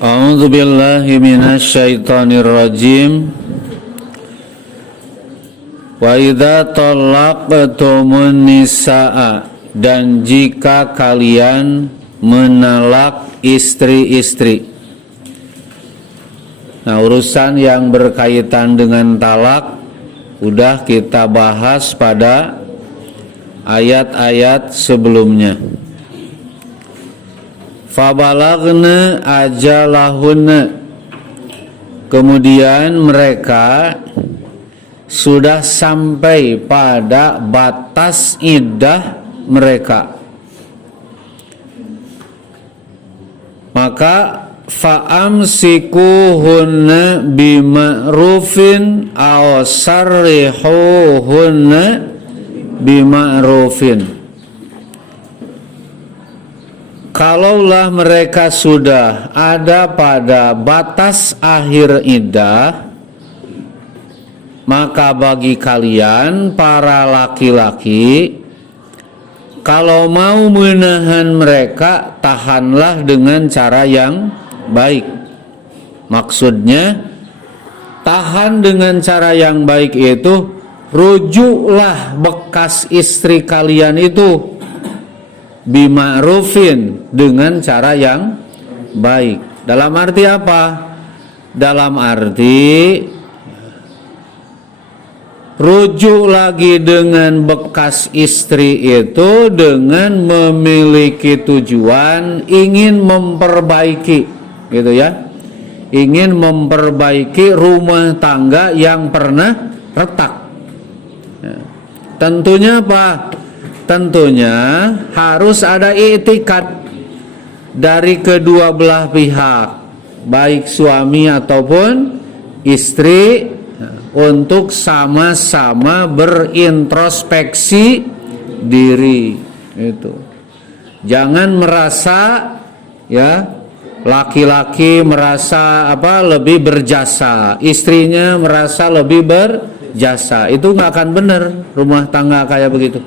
A'udzu billahi minasyaitonir rajim. Wa idza talaqtumun nisaa, dan jika kalian menalak istri-istri. Nah, urusan yang berkaitan dengan talak udah kita bahas pada ayat-ayat sebelumnya. Fabalagna ajalahunna, kemudian mereka sudah sampai pada batas iddah mereka, maka fa'amsikuhunna bima'rufin aw sarrihuhunna bima'rufin. Kalaulah mereka sudah ada pada batas akhir iddah, maka bagi kalian para laki-laki, kalau mau menahan mereka, tahanlah dengan cara yang baik. Maksudnya, tahan dengan cara yang baik itu, rujuklah bekas istri kalian itu bima'rufin, dengan cara yang baik. Dalam arti apa? Dalam arti rujuk lagi dengan bekas istri itu dengan memiliki tujuan ingin memperbaiki, gitu ya, ingin memperbaiki rumah tangga yang pernah retak. Tentunya apa? Tentunya harus ada i'tikad dari kedua belah pihak, baik suami ataupun istri, untuk sama-sama berintrospeksi diri. Itu jangan merasa, ya, laki-laki merasa lebih berjasa, istrinya merasa lebih berjasa. Itu nggak akan benar rumah tangga kayak begitu.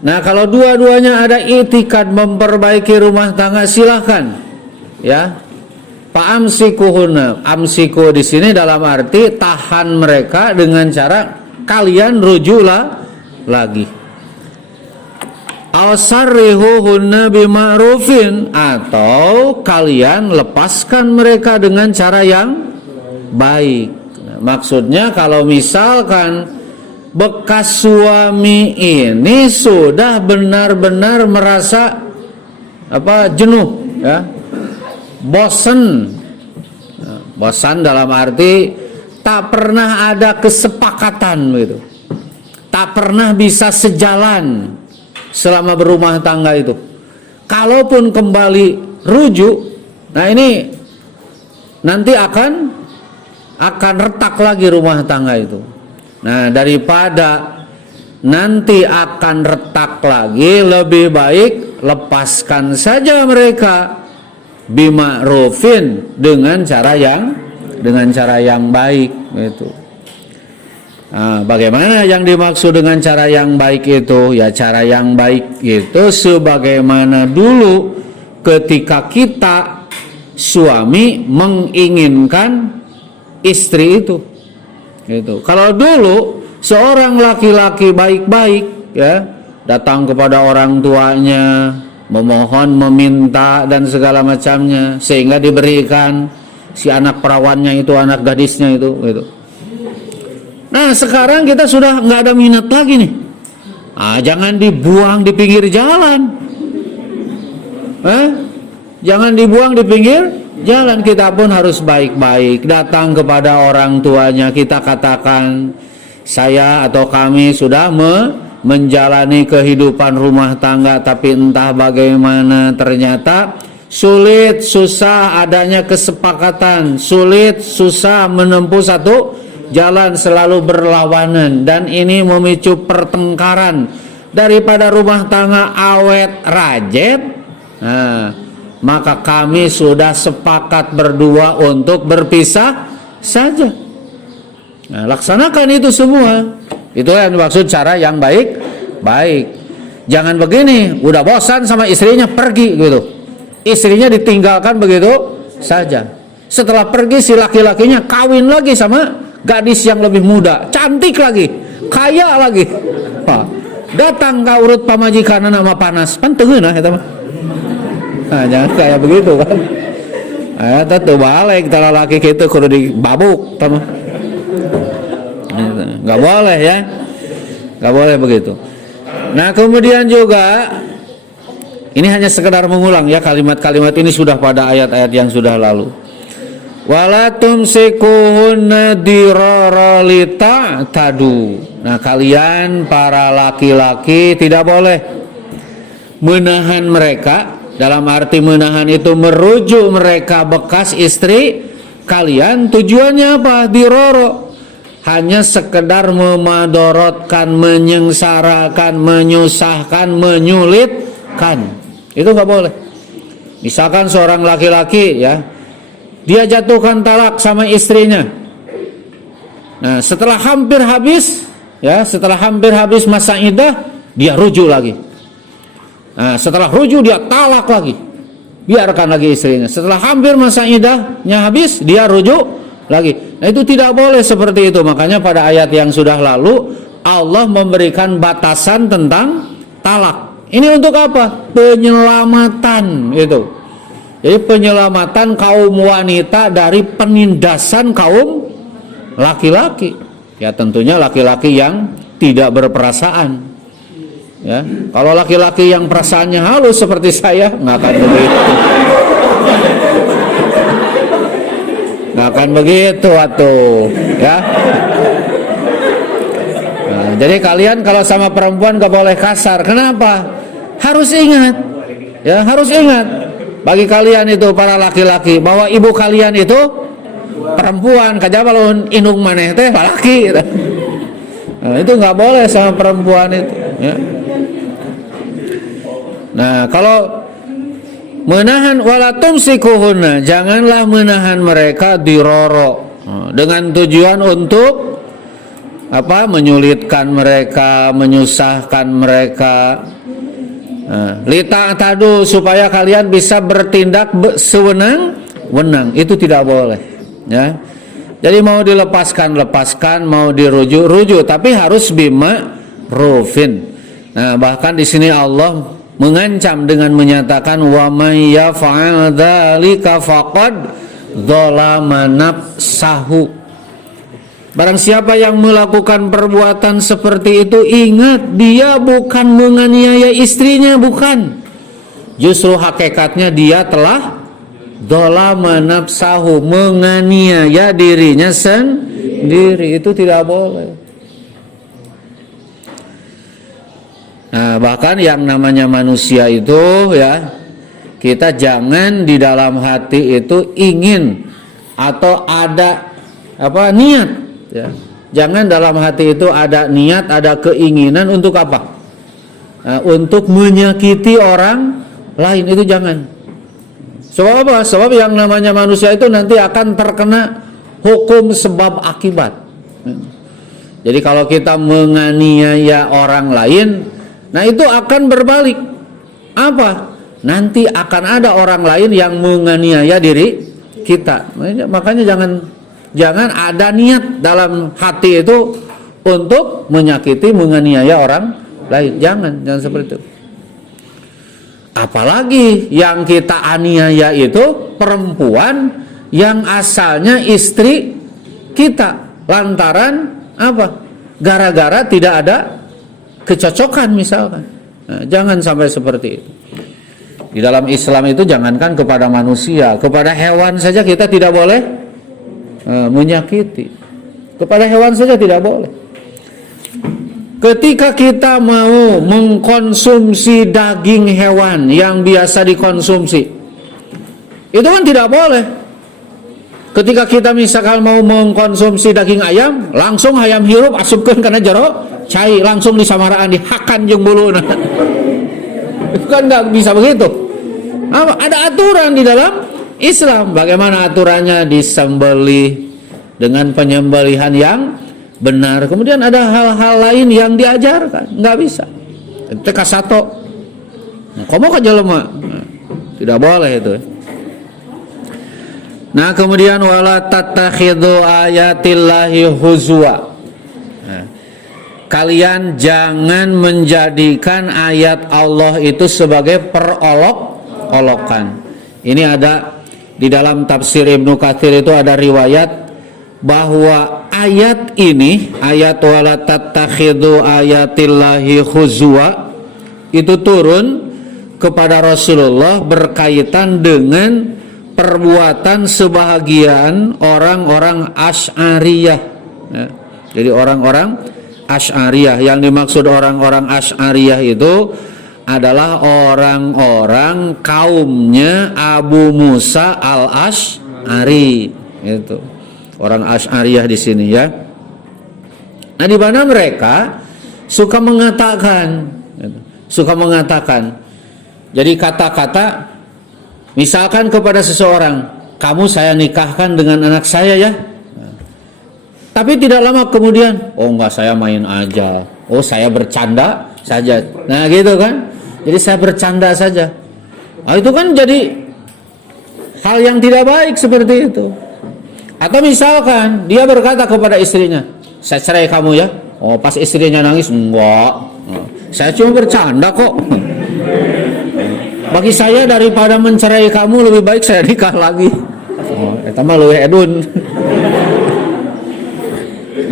Nah, kalau dua-duanya ada i'tikad memperbaiki rumah tangga, silahkan, ya. Fa'amsikuhunna, amsiku di sini dalam arti tahan mereka dengan cara kalian rujuklah lagi. Awsarrihuhunna bima'rufin, atau kalian lepaskan mereka dengan cara yang baik. Maksudnya kalau misalkan bekas suami ini sudah benar-benar merasa jenuh, ya, bosan dalam arti tak pernah ada kesepakatan, gitu, tak pernah bisa sejalan selama berumah tangga itu. Kalaupun kembali rujuk, nah ini nanti akan retak lagi rumah tangga itu. Nah, daripada nanti akan retak lagi, lebih baik lepaskan saja mereka bima'rufin, dengan cara yang baik, gitu. Nah, bagaimana yang dimaksud dengan cara yang baik itu? Ya, cara yang baik itu sebagaimana dulu ketika kita suami menginginkan istri itu, gitu. Kalau dulu seorang laki-laki baik-baik, ya, datang kepada orang tuanya, memohon, meminta dan segala macamnya, sehingga diberikan si anak perawannya itu, anak gadisnya itu, gitu. Nah, sekarang kita sudah nggak ada minat lagi nih. Jangan dibuang di pinggir jalan. Jangan dibuang di pinggir jalan. Kita pun harus baik-baik, datang kepada orang tuanya, kita katakan, saya atau kami sudah menjalani kehidupan rumah tangga, tapi entah bagaimana ternyata sulit, susah adanya kesepakatan, sulit, susah menempuh satu jalan, selalu berlawanan, dan ini memicu pertengkaran. Daripada rumah tangga awet rajet, maka kami sudah sepakat berdua untuk berpisah saja. Nah, laksanakan itu semua. Itu yang dimaksud cara yang baik. Jangan begini, udah bosan sama istrinya pergi gitu. istrinya ditinggalkan begitu saja. Setelah pergi si laki-lakinya kawin lagi sama gadis yang lebih muda, cantik lagi, kaya lagi. Wah, datang ka urut pamajikan nama panas, pan teueunah eta mah. Nah, jangan kayak begitu kan. Eta teu balik tara laki kitu kudu dibabuk tah mah. Enggak boleh ya. Enggak boleh begitu. Nah, kemudian juga ini hanya sekedar mengulang ya, kalimat-kalimat ini sudah pada ayat-ayat yang sudah lalu. Wala tumsikuhunna dirara lita'tadu. Nah, kalian para laki-laki tidak boleh menahan mereka. Dalam arti menahan itu merujuk mereka bekas istri kalian. Tujuannya apa? Diroro, hanya sekedar memadorotkan, menyengsarakan, menyusahkan, menyulitkan. Itu nggak boleh. Misalkan seorang laki-laki ya, dia jatuhkan talak sama istrinya. Nah, setelah hampir habis masa iddah, dia rujuk lagi. Nah, setelah rujuk dia talak lagi, biarkan lagi istrinya. Setelah hampir masa iddahnya habis, dia rujuk lagi. Nah, itu tidak boleh seperti itu. Makanya pada ayat yang sudah lalu Allah memberikan batasan tentang talak. Ini untuk apa? Penyelamatan itu. Jadi penyelamatan kaum wanita dari penindasan kaum laki-laki. Ya tentunya laki-laki yang tidak berperasaan. Ya, kalau laki-laki yang perasaannya halus seperti saya nggak akan begitu. Nggak akan begitu atuh, ya. Nah, jadi kalian kalau sama perempuan nggak boleh kasar. Kenapa? Harus ingat, ya harus ingat. Bagi kalian itu para laki-laki bahwa ibu kalian itu perempuan, kajabalun indung maneh teh laki. Nah, itu nggak boleh sama perempuan itu. Ya. Nah, kalau menahan wala tumsikuhunna, janganlah menahan mereka diroro dengan tujuan untuk apa? Menyulitkan mereka, menyusahkan mereka. Lita tadu, supaya kalian bisa bertindak sewenang-wenang. Itu tidak boleh, ya. Jadi mau dilepaskan, mau dirujuk, tapi harus bima rufin. Nah, bahkan di sini Allah mengancam dengan menyatakan wa may yaf'al dzalika faqad dzalama nafsahu. Barang siapa yang melakukan perbuatan seperti itu, ingat dia bukan menganiaya istrinya, bukan. Justru hakikatnya dia telah dzalama nafsahu, menganiaya dirinya sendiri. Itu tidak boleh. Nah, bahkan yang namanya manusia itu ya, kita jangan di dalam hati itu ingin atau ada apa niat ya. Jangan dalam hati itu ada niat, ada keinginan untuk apa? Nah, untuk menyakiti orang lain, itu jangan. Sebab apa? Sebab yang namanya manusia itu nanti akan terkena hukum sebab akibat. Jadi kalau kita menganiaya orang lain, nah itu akan berbalik. Apa? Nanti akan ada orang lain yang menganiaya diri kita. Makanya jangan ada niat dalam hati itu untuk menyakiti, menganiaya orang lain. Jangan seperti itu. Apalagi yang kita aniaya itu perempuan yang asalnya istri kita, lantaran apa? Gara-gara tidak ada kecocokan misalkan. Nah, jangan sampai seperti itu. Di dalam Islam itu jangankan kepada manusia, kepada hewan saja kita tidak boleh menyakiti. Kepada hewan saja tidak boleh. Ketika kita mau mengkonsumsi daging hewan yang biasa dikonsumsi, itu kan tidak boleh. Ketika kita misalkan mau mengkonsumsi daging ayam, langsung ayam hirup asupkeun kana jero cai, langsung disamaraan, dihakan jeung buluna. Itu kan nggak bisa begitu. Ada aturan di dalam Islam. Bagaimana aturannya? Disembelih dengan penyembelihan yang benar. Kemudian ada hal-hal lain yang diajarkan, nggak bisa. Teka sato, komo ka jelema, Tidak boleh itu. Nah, kemudian wala tattakhidhu ayatillahi huzwa. Nah, kalian jangan menjadikan ayat Allah itu sebagai perolok-olokan. Ini ada di dalam tafsir Ibnu Katsir, itu ada riwayat bahwa ayat ini, ayat wala tattakhidhu ayatillahi huzwa, itu turun kepada Rasulullah berkaitan dengan perbuatan sebahagian orang-orang Asy'ariyah. Ya. Jadi orang-orang Asy'ariyah, yang dimaksud orang-orang Asy'ariyah itu adalah orang-orang kaumnya Abu Musa al-Asy'ari. Itu orang Asy'ariyah di sini ya. Nah, di mana mereka suka mengatakan, jadi kata-kata, misalkan kepada seseorang, kamu saya nikahkan dengan anak saya ya. Tapi tidak lama kemudian, oh enggak, saya main aja. Oh, saya bercanda saja. Nah, gitu kan. Jadi saya bercanda saja. Nah, itu kan jadi hal yang tidak baik seperti itu. Atau misalkan dia berkata kepada istrinya, saya cerai kamu ya. Oh, pas istrinya nangis, enggak. Saya cuma bercanda kok. Bagi saya daripada mencerai kamu lebih baik saya nikah lagi. Oh, eta mah leuwih edun.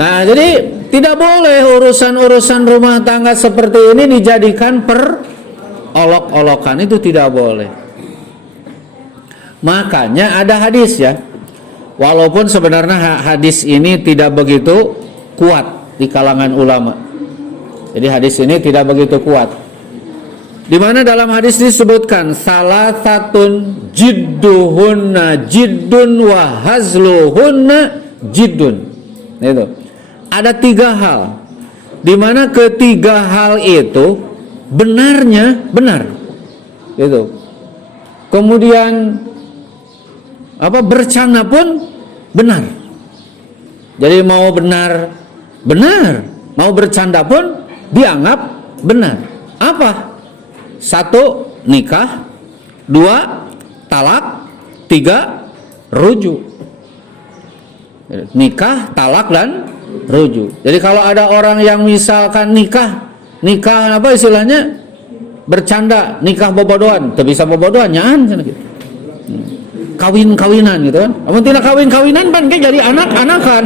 Nah, jadi tidak boleh urusan-urusan rumah tangga seperti ini dijadikan perolok-olokan, itu tidak boleh. Makanya ada hadis ya. Walaupun sebenarnya hadis ini tidak begitu kuat di kalangan ulama. Jadi hadis ini tidak begitu kuat. Di mana dalam hadis disebutkan salasatun jidduhunna jiddun wa hazluhunna jiddun. Itu. Ada 3 hal. Di mana ketiga hal itu benarnya benar. Itu. Kemudian bercanda pun benar. Jadi mau benar, mau bercanda pun dianggap benar. Apa? 1, nikah. 2, talak. 3, rujuk. Nikah, talak, dan rujuk. Jadi kalau ada orang yang misalkan nikah apa istilahnya? Bercanda, nikah bobodohan. Tidak bisa bobodohan, nyaan gitu. Kawin-kawinan gitu kan. Namun tidak kawin-kawinan kan jadi anak-anakan.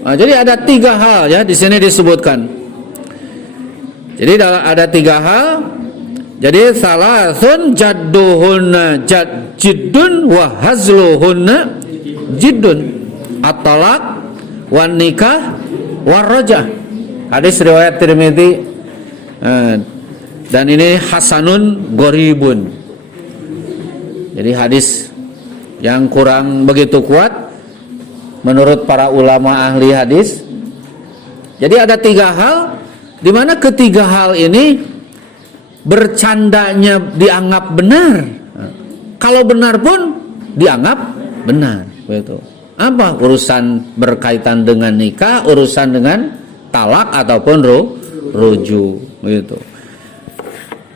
Nah, jadi ada 3 hal ya di sini disebutkan. Jadi ada 3 hal. Jadi salasun jadduhunna jiddun wa hazluhunna jiddun. At-talaq wan nikah war rajah. Hadis riwayat Tirmidzi dan ini hasanun gharibun. Jadi hadis yang kurang begitu kuat menurut para ulama ahli hadis. Jadi ada 3 hal, di mana ketiga hal ini bercandanya dianggap benar. Kalau benar pun dianggap benar. Begitu. Apa? Urusan berkaitan dengan nikah, urusan dengan talak ataupun rujuk. Begitu.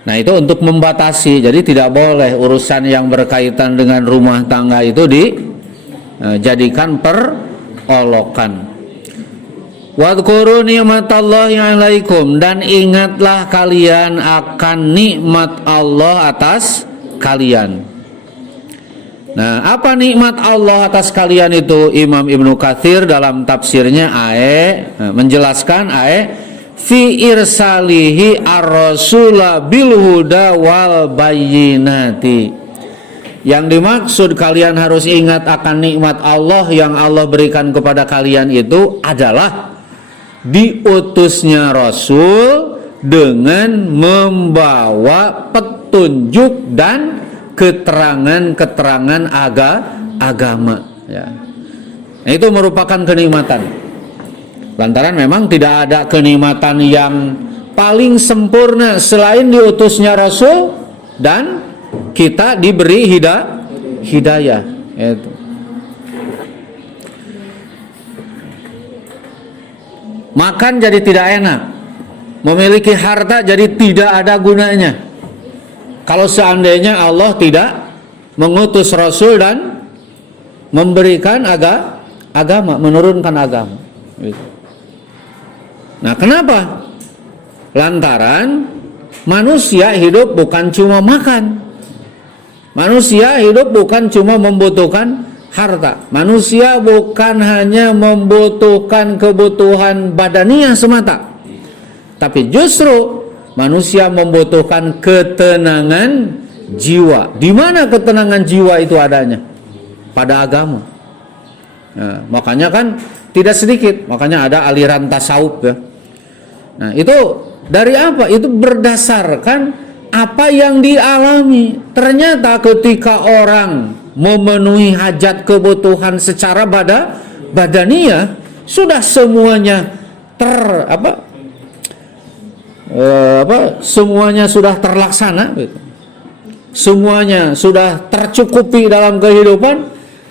Nah, itu untuk membatasi. Jadi tidak boleh urusan yang berkaitan dengan rumah tangga itu dijadikan perolokan. Wadhkuru ni'matallahi 'alaikum, dan ingatlah kalian akan nikmat Allah atas kalian. Nah, apa nikmat Allah atas kalian itu? Imam Ibnu Katsir dalam tafsirnya menjelaskan fi irsalihi ar-rasula bil huda wal bayyinati. Yang dimaksud kalian harus ingat akan nikmat Allah yang Allah berikan kepada kalian itu adalah diutusnya Rasul dengan membawa petunjuk dan keterangan-keterangan agama ya. Nah, itu merupakan kenikmatan. Lantaran memang tidak ada kenikmatan yang paling sempurna selain diutusnya Rasul dan kita diberi hidayah. Itu. Makan jadi tidak enak, memiliki harta jadi tidak ada gunanya. kalau seandainya Allah tidak mengutus Rasul dan memberikan agama, menurunkan agama. Nah, kenapa? Lantaran manusia hidup bukan cuma makan. Manusia hidup bukan cuma membutuhkan harta. Manusia bukan hanya membutuhkan kebutuhan badaniah semata, tapi justru manusia membutuhkan ketenangan jiwa. Di mana ketenangan jiwa itu adanya? Pada agama. Nah, makanya kan tidak sedikit, makanya ada aliran tasawuf ya. Nah, itu dari apa? Itu berdasarkan apa yang dialami. Ternyata ketika orang memenuhi hajat kebutuhan secara badaniah, sudah semuanya semuanya sudah terlaksana gitu. Semuanya sudah tercukupi dalam kehidupan,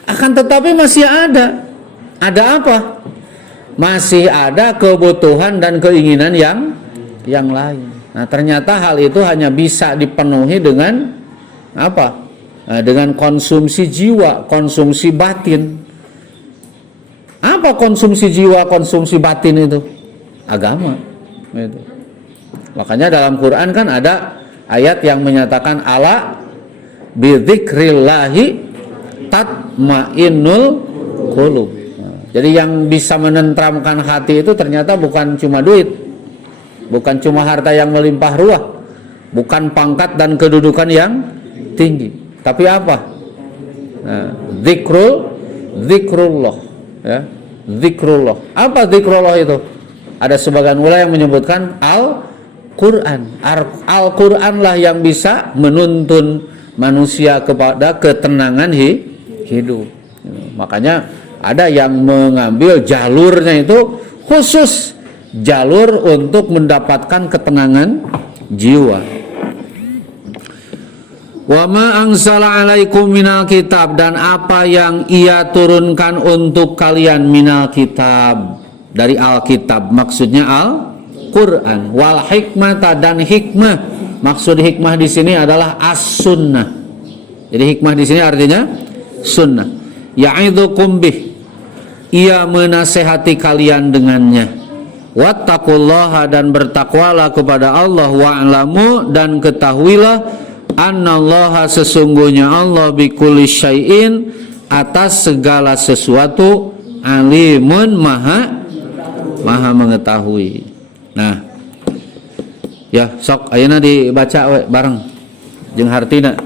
akan tetapi masih ada apa? Masih ada kebutuhan dan keinginan yang lain. Nah, ternyata hal itu hanya bisa dipenuhi dengan apa? Nah, dengan konsumsi jiwa, konsumsi batin. Apa konsumsi jiwa, konsumsi batin itu? Agama. Gitu. Makanya dalam Quran kan ada ayat yang menyatakan ala bidzikrillahi tatmainnul qulub. Nah, jadi yang bisa menenteramkan hati itu ternyata bukan cuma duit, bukan cuma harta yang melimpah ruah, bukan pangkat dan kedudukan yang tinggi, tapi apa? Nah, zikrullah ya, zikrullah. Apa zikrullah itu? Ada sebagian ulama yang menyebutkan Al-Quran. Al-Quranlah yang bisa menuntun manusia kepada ketenangan hidup. Makanya ada yang mengambil jalurnya itu khusus jalur untuk mendapatkan ketenangan jiwa. Wa ma anzala alaikum minal kitab, dan apa yang Ia turunkan untuk kalian minal kitab, dari Alkitab, maksudnya Al-Quran, wal hikmata, dan hikmah. Maksud hikmah di sini adalah as-sunnah. Jadi hikmah di sini artinya sunnah. Ya'idzukum bih, Ia menasehati kalian dengannya. Wattaqullaha, dan bertakwalah kepada Allah. Wa'lamu, dan ketahuilah annallaha, sesungguhnya Allah bikulli syai'in, atas segala sesuatu, alimun, maha mengetahui. Nah, ya sok ayeuna dibaca we bareng jeung hartina.